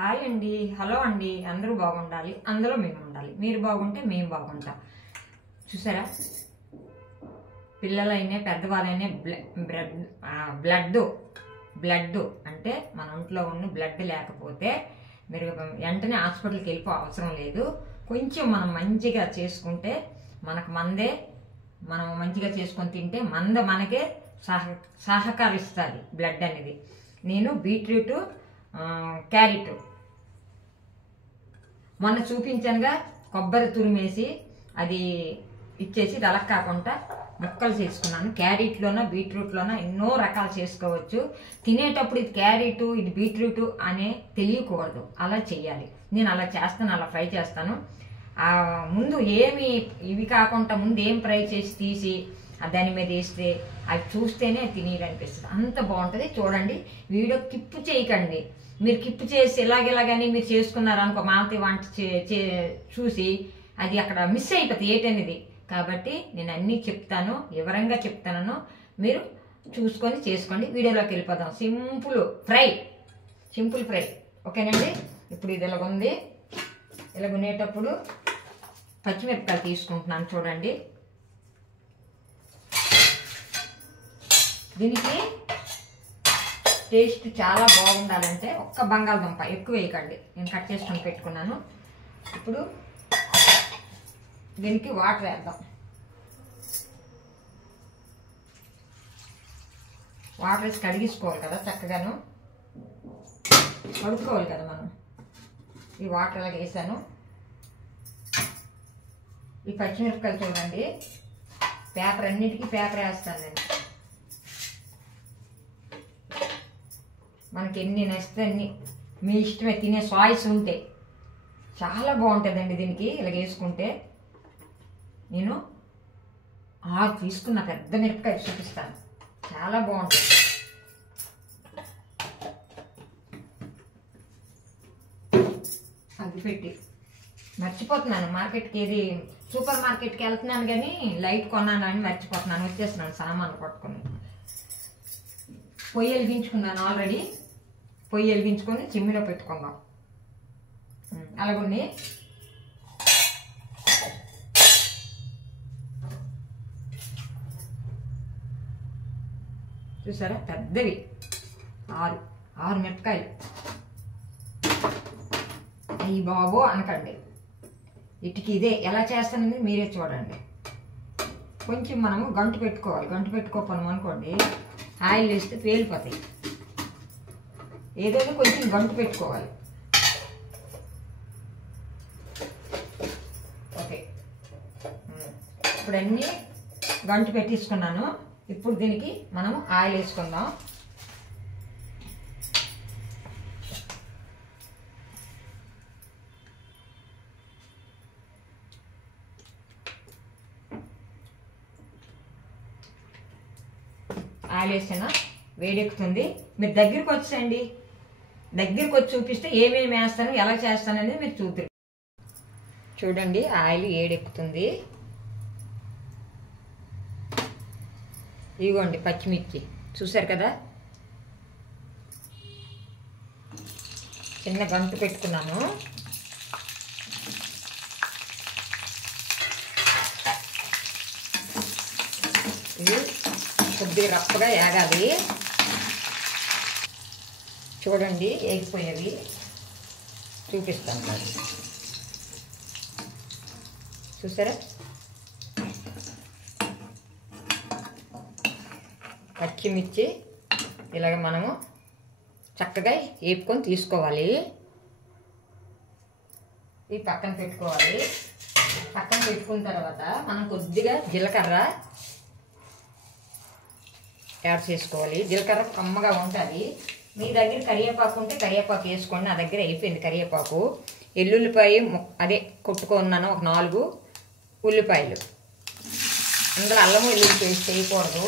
Hi అండి, hello అండి. అందరూ బాగుండాలి, అందులో మేము ఉండాలి. మీరు బాగుంటే మేము బాగుంటాం. చూసారా, పిల్లలైనా పెద్దవాళ్ళైనా బ్లడ్ అంటే మన ఒంట్లో ఉన్న బ్లడ్ లేకపోతే మీరు వెంటనే హాస్పిటల్కి వెళ్ళిపో అవసరం లేదు. కొంచెం మనం మంచిగా చేసుకుంటే మనం మంచిగా చేసుకొని తింటే మనకే సహకరిస్తుంది బ్లడ్ అనేది. నేను బీట్రూట్, క్యారెట్ మొన్న చూపించానుగా, కొబ్బరి తురిమేసి అది ఇచ్చేసి ఇది అలా కాకుండా ముక్కలు చేసుకున్నాను. క్యారెట్లోన బీట్రూట్లోన ఎన్నో రకాలు చేసుకోవచ్చు. తినేటప్పుడు ఇది క్యారెట్ ఇది బీట్రూట్ అనే తెలియకూడదు, అలా చెయ్యాలి. నేను అలా చేస్తాను, అలా ఫ్రై చేస్తాను. ముందు ఇవి కాకుండా ముందు ఏం ఫ్రై చేసి తీసి దాని మీద వేస్తే అది చూస్తేనే తినేయాలనిపిస్తుంది. అంత బాగుంటుంది. చూడండి, వీడియో కిప్పు చేయకండి. మీరు కిప్పు చేసి ఇలాగని మీరు చేసుకున్నారనుకో, మామతి వంట చూసి అది అక్కడ మిస్ అయిపోతుంది ఏంటనేది. కాబట్టి నేను అన్నీ చెప్తాను, వివరంగా చెప్తాను. మీరు చూసుకొని చేసుకోండి. వీడియోలోకి వెళ్ళిపోదాం. సింపుల్ ఫ్రై ఓకేనండి. ఇప్పుడు ఇది ఇలాగుంది. ఇలాగునేటప్పుడు పచ్చిమిరపకాయలు తీసుకుంటున్నాను. చూడండి, దీనికి టేస్ట్ చాలా బాగుండాలంటే ఒక్క బంగాళదుంప ఎక్కువ వేయకండి. నేను కట్ చేసుకొని పెట్టుకున్నాను. ఇప్పుడు దీనికి వాటర్ వేద్దాం. వాటర్ వేసి కడిగించుకోవాలి కదా, చక్కగాను కడుక్కోవాలి కదా మనం. ఈ వాటర్ అలాగే వేసాను. ఈ పచ్చిమిరపకాయలు చూడండి, అన్నిటికీ పేపర్ వేస్తాను నేను. మనకి ఎన్ని నచ్చితే అన్ని, మీ ఇష్టమే. తినే సాయిస్ ఉంటే చాలా బాగుంటుందండి. దీనికి ఇలా వేసుకుంటే నేను 6 తీసుకున్న పెద్ద మిరపకాయ చూపిస్తాను. చాలా బాగుంటుంది. అది పెట్టి మర్చిపోతున్నాను. సూపర్ మార్కెట్కి వెళ్తున్నాను కానీ లైట్ కొన్నాను అని మర్చిపోతున్నాను. వచ్చేస్తున్నాను సామాన్లు పట్టుకొని. పొయ్యి వెలిగించుకున్నాను ఆల్రెడీ. పొయ్యి వెలిగించుకొని చిమ్మిలో పెట్టుకుందాం. అలాగొన్ని చూసారా, పెద్దవి 6 మిరపకాయలు. అయ్యి బాబో అనకండి, ఇటుకి ఇదే ఎలా చేస్తానని మీరే చూడండి. కొంచెం మనము గంటు పెట్టుకోవాలి. గంటు పెట్టుకోపోయాం అనుకోండి, ఆయిల్ వేస్తే పేలిపోతాయి. ఏదైనా కొంచెం గంటు పెట్టుకోవాలి. ఓకే, ఇప్పుడు అన్నీ గంటు పెట్టించుకున్నాను. ఇప్పుడు దీనికి మనము ఆయిల్ వేసుకుందాం. ఆయిల్ వేసినా వేడెక్కుతుంది. మీరు దగ్గరికి వచ్చేయండి. దగ్గరికి వచ్చి చూపిస్తే ఏమేమి వేస్తాను, ఎలా చేస్తాను అనేది మీరు చూద్దరు. చూడండి, ఆయిల్ వేడెక్కుతుంది. ఇదిగోండి పచ్చిమిర్చి చూసారు కదా, చిన్న గంటు పెట్టుకున్నాను. ఇది కొద్దిగా రప్పగా వేగాలి. చూడండి, వేగిపోయేవి చూపిస్తాను. చూసారా, పచ్చిమిర్చి ఇలాగ మనము చక్కగా వేపుకొని తీసుకోవాలి. ఇవి పక్కన పెట్టుకోవాలి. పక్కన పెట్టుకున్న తర్వాత మనం కొద్దిగా జీలకర్ర యాడ్ చేసుకోవాలి. జీలకర్ర కమ్మగా ఉంటుంది. మీ దగ్గర కరివేపాకు ఉంటే కరివేపాకు వేసుకోండి. నా దగ్గర అయిపోయింది కరివేపాకు. ఎల్లుల్లిపాయ అదే కొట్టుకున్నాను, ఒక 4 ఉల్లిపాయలు. అందులో అల్లము వెల్లుల్లి పేస్ట్ చేయకూడదు.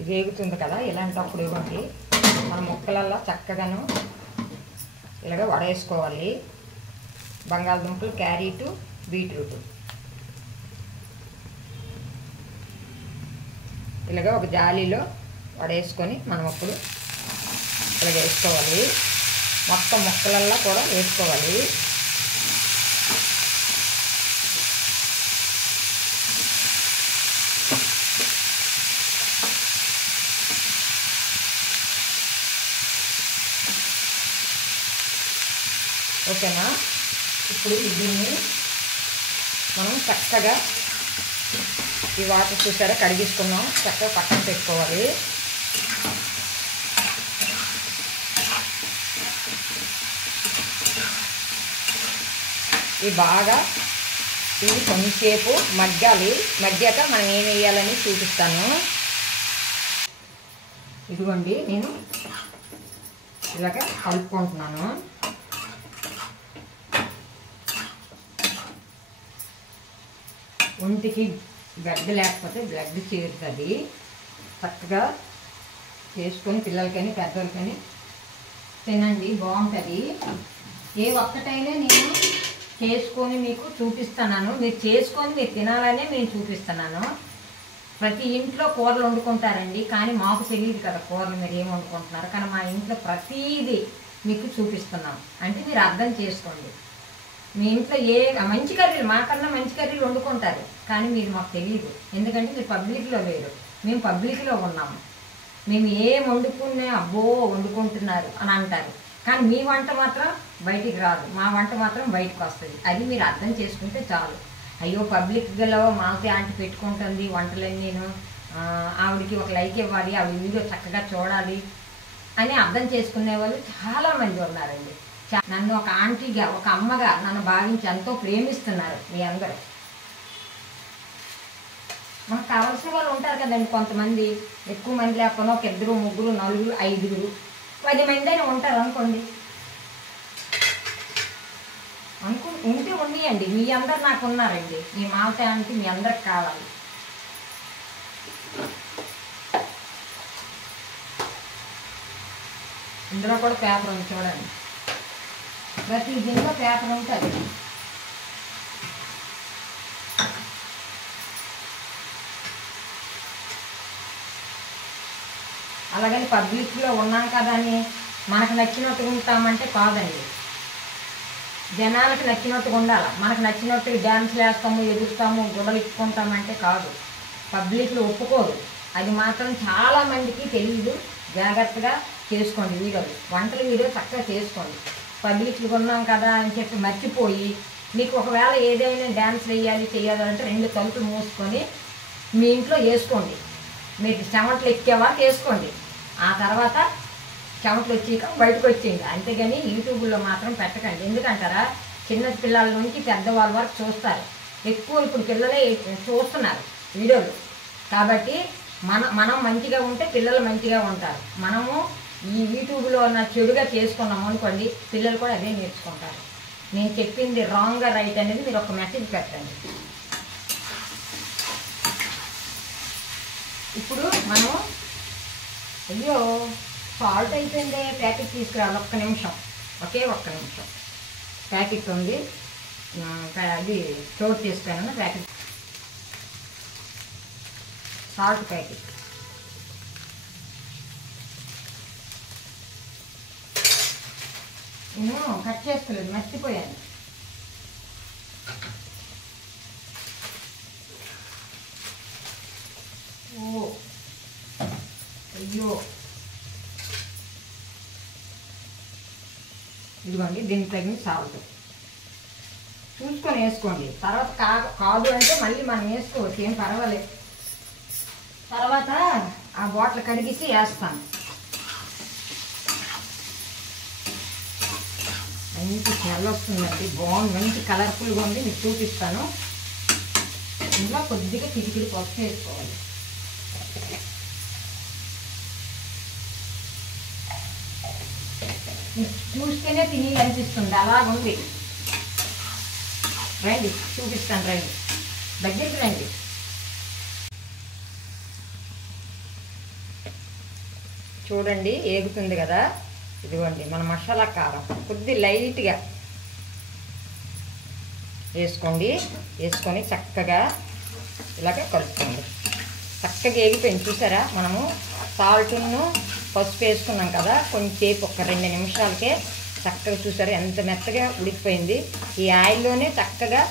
ఇది వేగుతుంది కదా, ఇలాంటప్పుడు ఇవ్వండి మన ముక్కలల్లో చక్కగాను ఇలాగ వడేసుకోవాలి. బంగాళదుంపలు, క్యారెట్, బీట్రూట్ ఇలాగ ఒక జాలీలో వడేసుకొని మనం అప్పుడు ఇలాగ వేసుకోవాలి. మొత్తం ముక్కలల్లో కూడా వేసుకోవాలి. ఓకేనా? ఇప్పుడు దీన్ని మనం చక్కగా ఈ వాటర్ చూసారా కడిగించుకున్నాం, చక్కగా పక్కన పెట్టుకోవాలి. ఇవి బాగా ఇవి కొంచెంసేపు మగ్గాలి. మగ్గాక మనం ఏం వేయాలని చూపిస్తాను. ఇదిగోండి నేను ఇలాగ కలుపుకుంటున్నాను. ఒంటికి బ్లడ్ లేకపోతే బ్లడ్ చేరుతుంది. చక్కగా చేసుకొని పిల్లలకని పెద్దలకని తినండి, బాగుంటుంది. ఏ ఒక్కటైనా నేను చేసుకొని మీకు చూపిస్తున్నాను. మీరు చేసుకొని మీరు తినాలనే నేను చూపిస్తున్నాను. ప్రతి ఇంట్లో కూరలు వండుకుంటారండి, కానీ మాకు తెలియదు కదా కూరలు మీరు ఏం వండుకుంటున్నారు. కానీ మా ఇంట్లో ప్రతీది మీకు చూపిస్తున్నాం అంటే మీరు అర్థం చేసుకోండి. మీ ఇంట్లో ఏ మంచి కర్రీలు మాకన్నా మంచి కర్రీలు వండుకుంటారు, కానీ మీరు మాకు తెలియదు. ఎందుకంటే మీరు పబ్లిక్లో లేరు, మేము పబ్లిక్లో ఉన్నాము. మేము ఏం వండుకునే అబ్బో వండుకుంటున్నారు అని అంటారు, కానీ మీ వంట మాత్రం బయటికి రాదు, మా వంట మాత్రం బయటకు వస్తుంది. అది మీరు అర్థం చేసుకుంటే చాలు. అయ్యో పబ్లిక్లో మాకు ఆంటీ పెట్టుకుంటుంది వంటలన్నీ, నేను ఆవిడకి ఒక లైక్ ఇవ్వాలి, ఆవిడ వీడియో చక్కగా చూడాలి అని అర్థం చేసుకునే వాళ్ళు చాలామంది ఉన్నారండి. నన్ను ఒక ఆంటీగా ఒక అమ్మగా నన్ను భావించి ఎంతో ప్రేమిస్తున్నారు మీ అందరూ. మనకు కావాల్సిన వాళ్ళు ఉంటారు కదండి, కొంతమంది ఎక్కువ మంది లేకపోయినా ఒక 2, 3, 4, 5, 10 మంది అయినా ఉంటారు అనుకోండి. ఉంటే ఉన్నాయండి, మీ అందరు నాకు ఉన్నారండి. మీ మాత అంటే మీ అందరికి కావాలి. ఇందులో కూడా పేపర్ ఉంది చూడండి, ప్రతి దీనిలో పేపర్ ఉంటుంది. అలాగని పబ్లిక్లో ఉన్నాం కదా అని మనకు నచ్చినట్టుగా ఉంటామంటే కాదండి. జనాలకు నచ్చినట్టుగా ఉండాలి. మనకు నచ్చినట్టుగా డ్యాన్స్లు వేస్తాము, ఎదుగుతాము, గుడలు ఇచ్చుకుంటామంటే కాదు. పబ్లిక్లో ఒప్పుకోదు. అది మాత్రం చాలామందికి తెలియదు. జాగ్రత్తగా చేసుకోండి వీడియోలు, వంటల వీడియో చక్కగా చేసుకోండి. పబ్లిక్లో ఉన్నాం కదా అని చెప్పి మర్చిపోయి మీకు ఒకవేళ ఏదైనా డ్యాన్స్ వేయాలి చేయాలంటే 2 తలుపులు మూసుకొని మీ ఇంట్లో వేసుకోండి. మీకు చెమటలు ఎక్కేవా చేసుకోండి, ఆ తర్వాత చెమటలు వచ్చాక బయటకు వచ్చేయండి. అంతేగాని యూట్యూబ్లో మాత్రం పెట్టకండి. ఎందుకంటారా, చిన్న పిల్లల నుంచి పెద్దవాళ్ళ వరకు చూస్తారు. ఎక్కువ ఇప్పుడు పిల్లలే చూస్తున్నారు వీడియోలు. కాబట్టి మనం మంచిగా ఉంటే పిల్లలు మంచిగా ఉంటారు. మనము ఈ యూట్యూబ్లో ఉన్న చెడుగా చేసుకున్నాము అనుకోండి, పిల్లలు కూడా అదే నేర్చుకుంటారు. నేను చెప్పింది రాంగ్గా రైట్ అనేది మీరు ఒక మెసేజ్ పెట్టండి. ఇప్పుడు మనము అయ్యో సాల్ట్ అయిపోయింది, ప్యాకెట్ తీసుకురావాలి. ఒక్క నిమిషం, ఒక్క నిమిషం. ప్యాకెట్ ఉంది, అది స్టోర్ చేసుకున్నాను. ప్యాకెట్ సాల్ట్ ప్యాకెట్ నేను కట్ చేసుకోలేదు, మర్చిపోయాను. ఓ అయ్యో, ఇదిగోండి దీనికి తగిన సాల్ట్ చూసుకొని వేసుకోండి. తర్వాత కాదు అంటే మళ్ళీ మనం వేసుకోవచ్చు, ఏం పర్వాలేదు. తర్వాత ఆ బాటిల్ కడిగేసి వేస్తాను. మంచి స్మెల్ వస్తుందండి, బాగుంది, మంచి కలర్ఫుల్గా ఉంది. మీకు చూపిస్తాను. ఇందులో కొద్దిగా చిటికిడి పసుపు వేసుకోవాలి. చూస్తేనే తిని అనిపిస్తుంది, అలాగుంది. రండి చూపిస్తాను, రండి దగ్గరికి రండి. చూడండి ఏగుతుంది కదా. ఇదిగోండి మన మసాలా కారం కొద్ది లైట్గా వేసుకోండి. వేసుకొని చక్కగా ఇలాగే కలుపుకోండి. చక్కగా ఏగిపోయింది చూసారా. మనము సాల్ట్ను పసుపు వేసుకున్నాం కదా, కొంచెంసేపు ఒక 2 నిమిషాలకే చక్కగా చూసారా ఎంత మెత్తగా ఉడికిపోయింది. ఈ ఆయిల్లోనే చక్కగా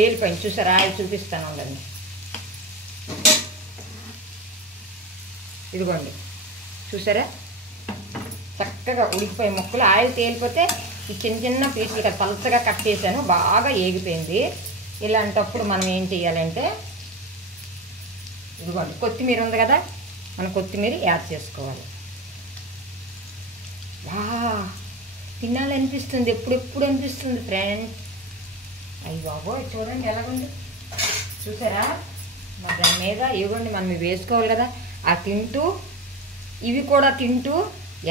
ఏలిపోయింది చూసారా. ఆయిల్ చూపిస్తాను ఉండండి. ఇదిగోండి చూసారా చక్కగా ఉడికిపోయి ముక్కలు ఆయిల్ తేలిపోతే ఈ చిన్న చిన్న పీసులు పలచగా కట్ చేశాను, బాగా ఏగిపోయింది. ఇలాంటప్పుడు మనం ఏం చేయాలంటే ఇదిగోండి కొత్తిమీర ఉంది కదా, మనం కొత్తిమీర యాడ్ చేసుకోవాలి. వా తినాలనిపిస్తుంది, ఎప్పుడెప్పుడు అనిపిస్తుంది ఫ్రెండ్స్. అయ్యి బాబోయ్ చూడండి ఎలాగుంది చూసారా. మరి దాని మీద ఇవ్వండి మనం ఇవి వేసుకోవాలి కదా, ఆ తింటూ ఇవి కూడా తింటూ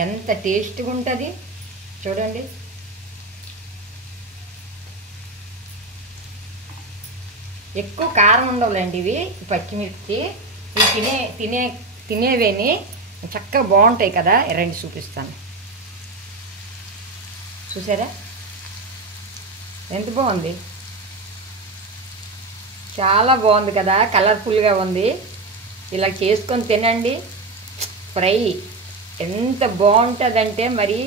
ఎంత టేస్ట్గా ఉంటుంది చూడండి. ఎక్కువ కారం ఉండవులేండి ఇవి పచ్చిమిర్చి. ఇవి తినేవేని చక్కగా బాగుంటాయి కదా. రండి చూపిస్తాను చూసారా ఎంత బాగుంది, చాలా బాగుంది కదా, కలర్ఫుల్గా ఉంది. ఇలా చేసుకొని తినండి. ఫ్రై ఎంత బాగుంటుందంటే మరి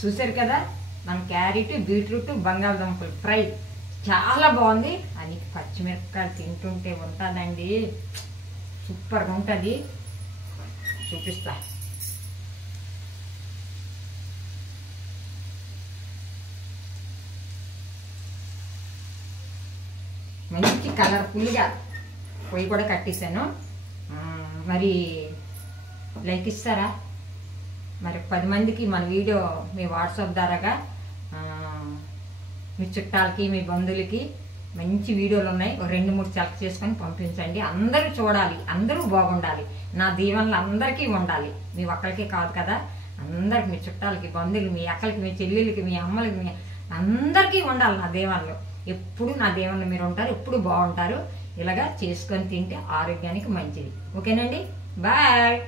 చూసారు కదా మన క్యారెట్ బీట్రూట్ బంగాళదుంపలు ఫ్రై చాలా బాగుంది. అది పచ్చిమిరపకాయలు తింటుంటే ఉంటుందండి, సూపర్గా ఉంటుంది. చూపిస్తా మంచి కలర్ఫుల్గా పొయ్యి కూడా కట్టేశాను. మరి లైక్ ఇస్తారా? మరి 10 మందికి మన వీడియో మీ వాట్సాప్ ద్వారాగా మీ చుట్టాలకి మీ బంధువులకి మంచి వీడియోలు ఉన్నాయి, 2-3 సెలెక్ట్ చేసుకొని పంపించండి. అందరూ చూడాలి, అందరూ బాగుండాలి. నా దీవెనలు అందరికీ ఉండాలి, మీ ఒక్కరికి కాదు కదా. అందరికి మీ చుట్టాలకి బంధువులు మీ అక్కలకి మీ చెల్లెలకి మీ అమ్మలకి మీ అందరికీ ఉండాలి నా దీవెనలు. ఎప్పుడు నా దేవుళ్ళు మీరు ఉంటారు, ఎప్పుడు బాగుంటారు. ఇలాగా చేసుకొని తింటే ఆరోగ్యానికి మంచిది. ఓకేనండి, బాయ్.